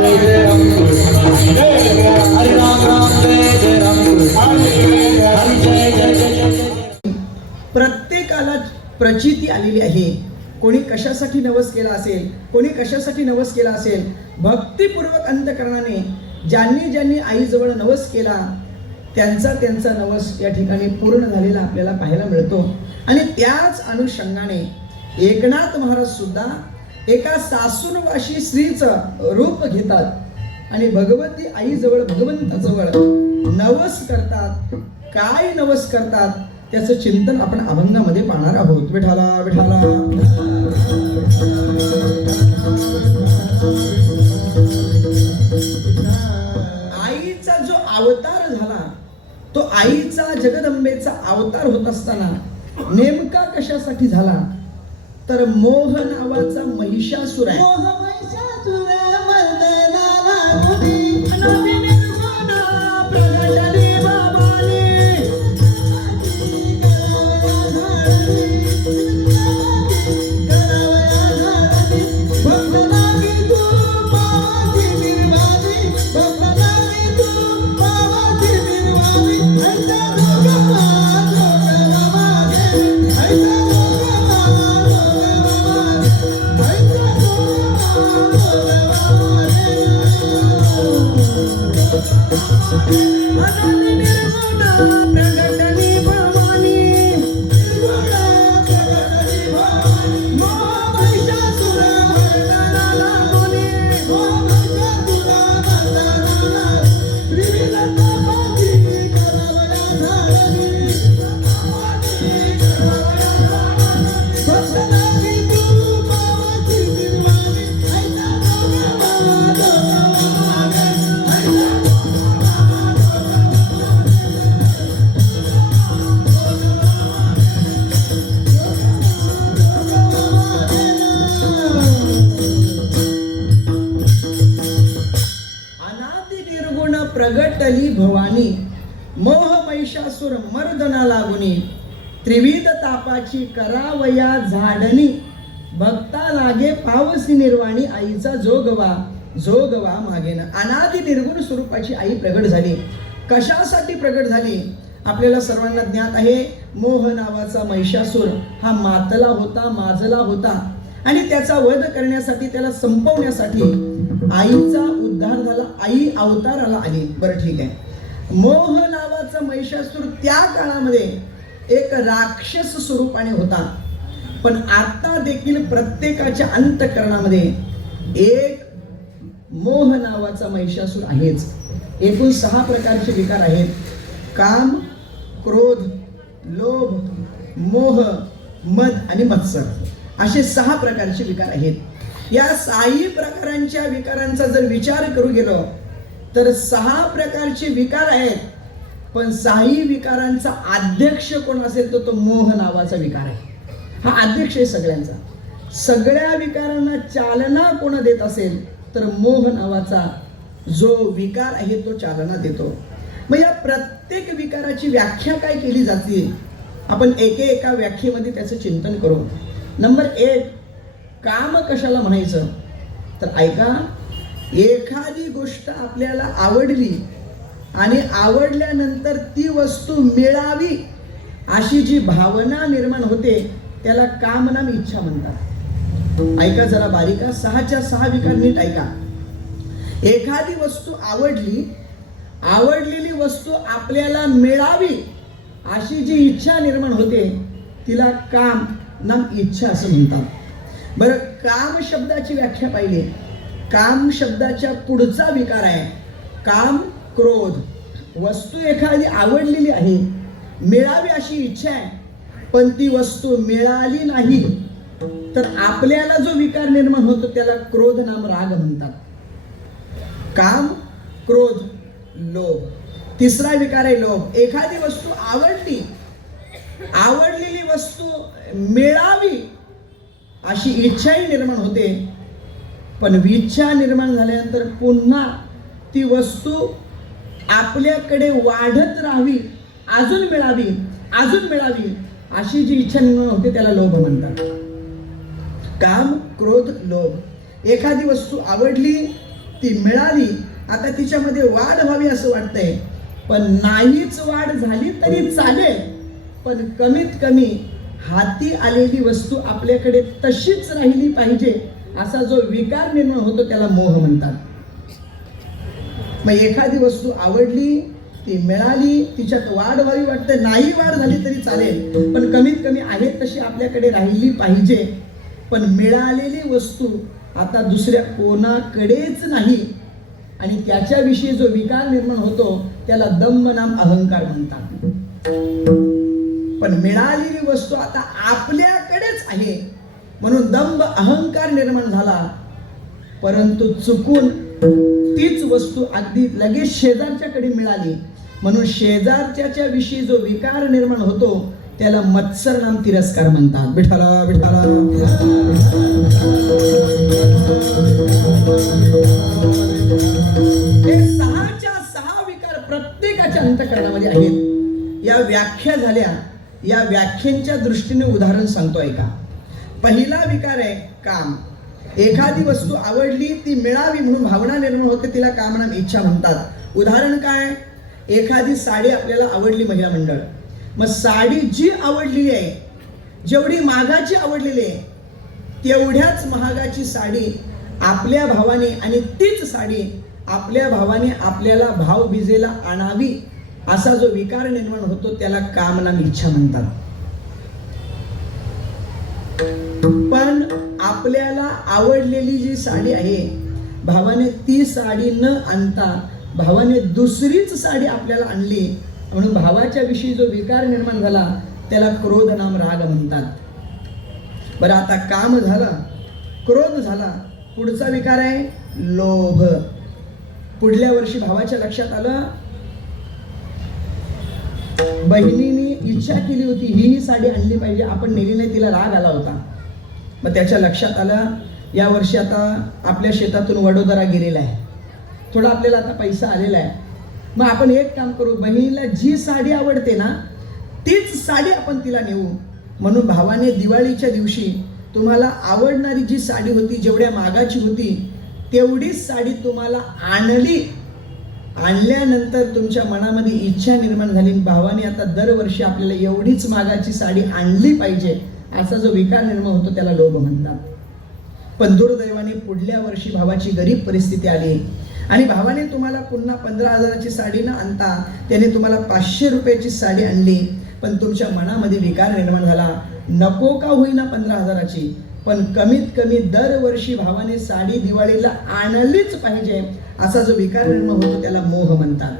जय जय राम हरे राम राम जय जय राम हरे जय जय जय. प्रत्येकाला प्रचिती आलेली आहे. कोणी कशासाठी नवस केला असेल, कोणी कशासाठी नवस केला असेल. भक्तिपूर्वक अंतकरणाने ज्यांनी ज्यांनी आईजवळ नवस केला त्यांचा नवस या ठिकाणी पूर्ण झालेला आपल्याला पाहायला मिळतो. आणि त्याच अनुषंगाने एकनाथ महाराज सुद्धा एका सासूनवाशी स्त्रीचं रूप घेतात आणि भगवती आईजवळ भगवंताजवळ नवस करतात. काय नवस करतात त्याचं चिंतन आपण अभंगामध्ये पाहणार आहोत. विठाला विठाला. आईचा जो अवतार झाला तो आईचा जगदंबेचा अवतार होत असताना नेमका कशासाठी झाला तर मोह नावाचा महिषासुर आहे. प्रगटली भवानी मोह महिषासुर मर्दना लागुनी त्रिविध तापाची करावया झाडणी भक्ता लागे पावसी निर्वाणी आईचा जोगवा मागेन. अनादि निर्गुण स्वरूपाची आई प्रगट झाली. कशासाठी प्रगट झाली आपल्याला सर्वांना ज्ञात आहे. मोह नावाचा महिषासुर हा माजला होता आणि त्याचा वध करण्यासाठी त्याला संपवण्यासाठी आईचा उद्धार झाला. आई अवताराला आली. बरं ठीक आहे. मोह नावाचा महिषासुर त्या काळामध्ये एक राक्षस स्वरूपाने होता. पण आता देखील प्रत्येकाच्या अंतःकरणामध्ये एक मोह नावाचा महिषासुर आहेच. एकूण 6 प्रकारचे विकार आहेत. काम, क्रोध, लोभ, मोह, मद आणि मत्सर असे 6 प्रकारचे विकार आहेत. या 6 प्रकारांच्या विकारांचा जर विचार करू गेलो तर 6 प्रकारचे विकार आहेत. पण 6 विकारांचा अध्यक्ष कोण असेल तो मोह नावाचा विकार आहे. हा अध्यक्ष आहे सगळ्यांचा. सगळ्या विकारांना चालना कोण देत असेल तर मोह नावाचा जो विकार आहे तो चालना देतो. मग या प्रत्येक विकाराची व्याख्या काय केली जाते आपण एका व्याख्येमध्ये त्याचं चिंतन करू. नंबर 1, काम कशाला म्हणायचं तर ऐका. एखादी गोष्ट आपल्याला आवडली आणि आवडल्यानंतर ती वस्तू मिळावी अशी जी भावना निर्माण होते त्याला काम नाम इच्छा म्हणतात. ऐका जरा बारीका. 6च्या 6 विकार नीट ऐका. एखादी वस्तू आवडलेली वस्तू आपल्याला मिळावी अशी जी इच्छा निर्माण होते तिला काम नाम इच्छा असं म्हणतात. बरं, काम शब्दाची व्याख्या पाहिली. काम शब्दाच्या पुढचा विकार आहे काम, क्रोध. वस्तू एखादी आवडलेली आहे, मिळावी अशी इच्छा आहे, पण ती वस्तू मिळाली नाही तर आपल्याला जो विकार निर्माण होतो त्याला क्रोध नाम राग म्हणतात. काम, क्रोध, लोभ. तिसरा विकार आहे लोभ. एखादी वस्तू आवडलेली वस्तू मिळावी अशी इच्छाही निर्माण होते, पण इच्छा निर्माण झाल्यानंतर पुन्हा ती वस्तू आपल्याकडे वाढत राहावी, अजून मिळावी अशी जी इच्छा निर्माण होते त्याला लोभ म्हणतात. काम, क्रोध, लोभ. एखादी वस्तू आवडली ती मिळाली, आता तिच्यामध्ये वाढ व्हावी असं वाटतंय, पण नाहीच वाढ झाली तरी चालेल, पण कमीत कमी हाती आलेली वस्तू आपल्याकडे तशीच राहिली पाहिजे असा जो विकार निर्माण होतो त्याला मोह म्हणतात. मग एखादी वस्तू आवडली, ती मिळाली, तिच्यात वाढ व्हावी वाटते, नाही वाढ झाली तरी चालेल, पण कमीत कमी आहे तशी आपल्याकडे राहिली पाहिजे. पण मिळालेली वस्तू आता दुसऱ्या कोणाकडेच नाही आणि त्याच्याविषयी जो विकार निर्माण होतो त्याला दंभ नाम अहंकार म्हणतात. पण मिळालेली वस्तू आता आपल्याकडेच आहे म्हणून दंभ अहंकार निर्माण झाला, परंतु चुकून तीच वस्तू अगदी लगेच शेजारच्याकडे मिळाली म्हणून शेजारच्या विषयी जो विकार निर्माण होतो त्याला मत्सर नाम तिरस्कार म्हणतात. विठाला विठाला. हे 6च्या 6 विकार प्रत्येकाच्या अंतःकरणामध्ये आहेत. या व्याख्या झाल्या, या व्याख्यांच्या दृष्टीने उदाहरण सांगतो ऐका. पहिला विकार आहे काम. एखादी वस्तू आवडली, ती मिळावी म्हणून भावना निर्माण होते, तिला कामनाम इच्छा म्हणतात. उदाहरण काय? एखादी साडी आपल्याला आवडली महिला मंडळ, मग साडी जी आवडलेली आहे, जेवढी महागाची आवडलेली आहे तेवढ्याच महागाची साडी आपल्या भावाने आणि तीच साडी आपल्या भावाने आपल्याला भावबीजेला आणावी असा जो विकार निर्माण होतो त्याला कामनाम इच्छा म्हणतात. पण आपल्याला आवडलेली जी साडी आहे, भावाने ती साडी न आणता भावाने दुसरीच साडी आपल्याला आणली म्हणून भावाच्या विषयी जो विकार निर्माण झाला त्याला क्रोध नाम राग म्हणतात. बरं, आता काम झालं, क्रोध झाला, पुढचा विकार आहे लोभ. पुढल्या वर्षी भावाच्या लक्षात आलं, बहिणीने इच्छा केली होती ही साडी आणली पाहिजे, आपण नेली नाही, तिला राग आला होता. मग त्याच्या लक्षात आलं या वर्षी आता आपल्या शेतातून वडोदरा गेलेला आहे, थोडा आपल्याला आता पैसा आलेला आहे, मग आपण एक काम करू, बहिणीला जी साडी आवडते ना तीच साडी आपण तिला नेऊ. म्हणून भावाने दिवाळीच्या दिवशी तुम्हाला आवडणारी जी साडी होती, जेवढ्या मागाची होती तेवढीच साडी तुम्हाला आणली. आणल्यानंतर तुमच्या मनामध्ये इच्छा निर्माण झाली, भावाने आता दरवर्षी आपल्याला एवढीच मागाची साडी आणली पाहिजे असा जो विकार निर्माण होतो त्याला लोभ म्हणतात. पण दुर्दैवाने पुढल्या वर्षी भावाची गरीब परिस्थिती आली आणि भावाने तुम्हाला पुन्हा 15,000ची साडी न आणता त्याने तुम्हाला 500 रुपयाची साडी आणली. पण तुमच्या मनामध्ये विकार निर्माण झाला, नको का होईना 15,000ची, पण कमीत कमी दरवर्षी भावाने साडी दिवाळीला आणलीच पाहिजे असा जो विकार निर्माण होतो त्याला मोह म्हणतात.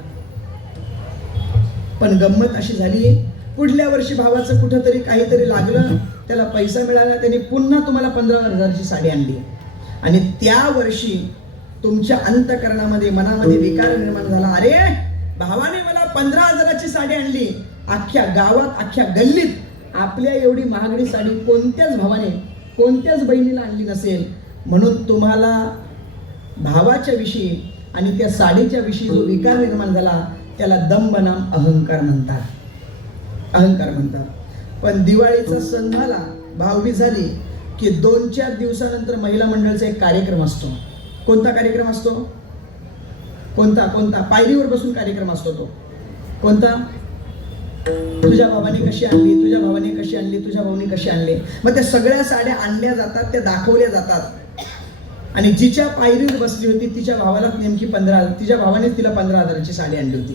पण गंमत अशी झाली, पुढल्या वर्षी भावाचं कुठंतरी काहीतरी लागलं, त्याला पैसा मिळाला, त्याने पुन्हा तुम्हाला 15,000ची साडी आणली आणि त्या वर्षी तुमच्या अंतःकरणामध्ये मनामध्ये विकार निर्माण झाला, अरे भावाने मला 15,000ची साडी आणली, अख्ख्या गावात अख्ख्या गल्लीत आपल्या एवढी महागडी साडी कोणत्याच भावाने कोणत्याच बहिणीला आणली नसेल. म्हणून तुम्हाला भावाच्या विषयी आणि त्या साडीच्या विषयी जो विकार निर्माण झाला त्याला दंभ नाम अहंकार म्हणतात. अहंकार म्हणतात. पण दिवाळीचा सण झाला, भाऊबीज झाली की 2-4 दिवसानंतर महिला मंडळाचा एक कार्यक्रम असतो. कोणता कार्यक्रम असतो? कोणता? पायरीवर बसून कार्यक्रम असतो तो. कोणता? तुझ्या भावाने कशी आणली, तुझ्या भावाने कशी आणली, तुझ्या भावाने कशी आणली. मग त्या सगळ्या साड्या आणल्या जातात, त्या दाखवल्या जातात आणि जिच्या पायरीवर बसली होती तिच्या भावाला नेमकी 15,000, तिच्या भावाने तिला 15,000ची साडी आणली होती.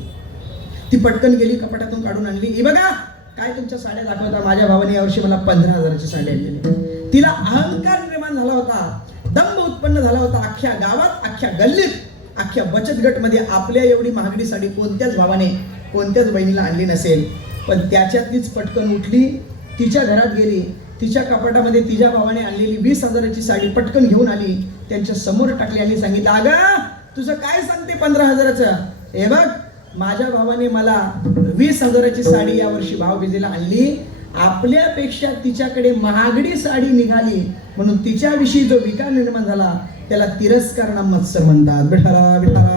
ती पटकन गेली, कपाटातून काढून आणली. ही बघा काय तुमच्या साड्या दाखवता, माझ्या भावाने यावर्षी मला 15,000ची साडी आणलेली. तिला अहंकार निर्माण झाला होता, दंभ उत्पन्न झाला होता. अख्ख्या गावात, अख्ख्या गल्लीत, अख्ख्या बचत गटमध्ये आपल्या एवढी महागडी साडी कोणत्याच भावाने कोणत्याच बहिणीला आणली नसेल. पण त्याच्यातलीच पटकन उठली, तिच्या घरात गेली, तिच्या कपाटामध्ये तिच्या भावाने आणलेली 20,000ची साडी पटकन घेऊन आली, त्यांच्या समोर टाकली आणि सांगितलं, अगं तुझं काय सांगते 15,000चं, हे बघ माझ्या भावाने मला 20,000ची साडी यावर्षी भावबीजेला आणली, आपल्यापेक्षा तिच्याकडे महागडी साडी निघाली म्हणून तिच्याविषयी जो विकार निर्माण झाला त्याला तिरस्कार नाम मत्सर म्हणतात. विठाला विठाला.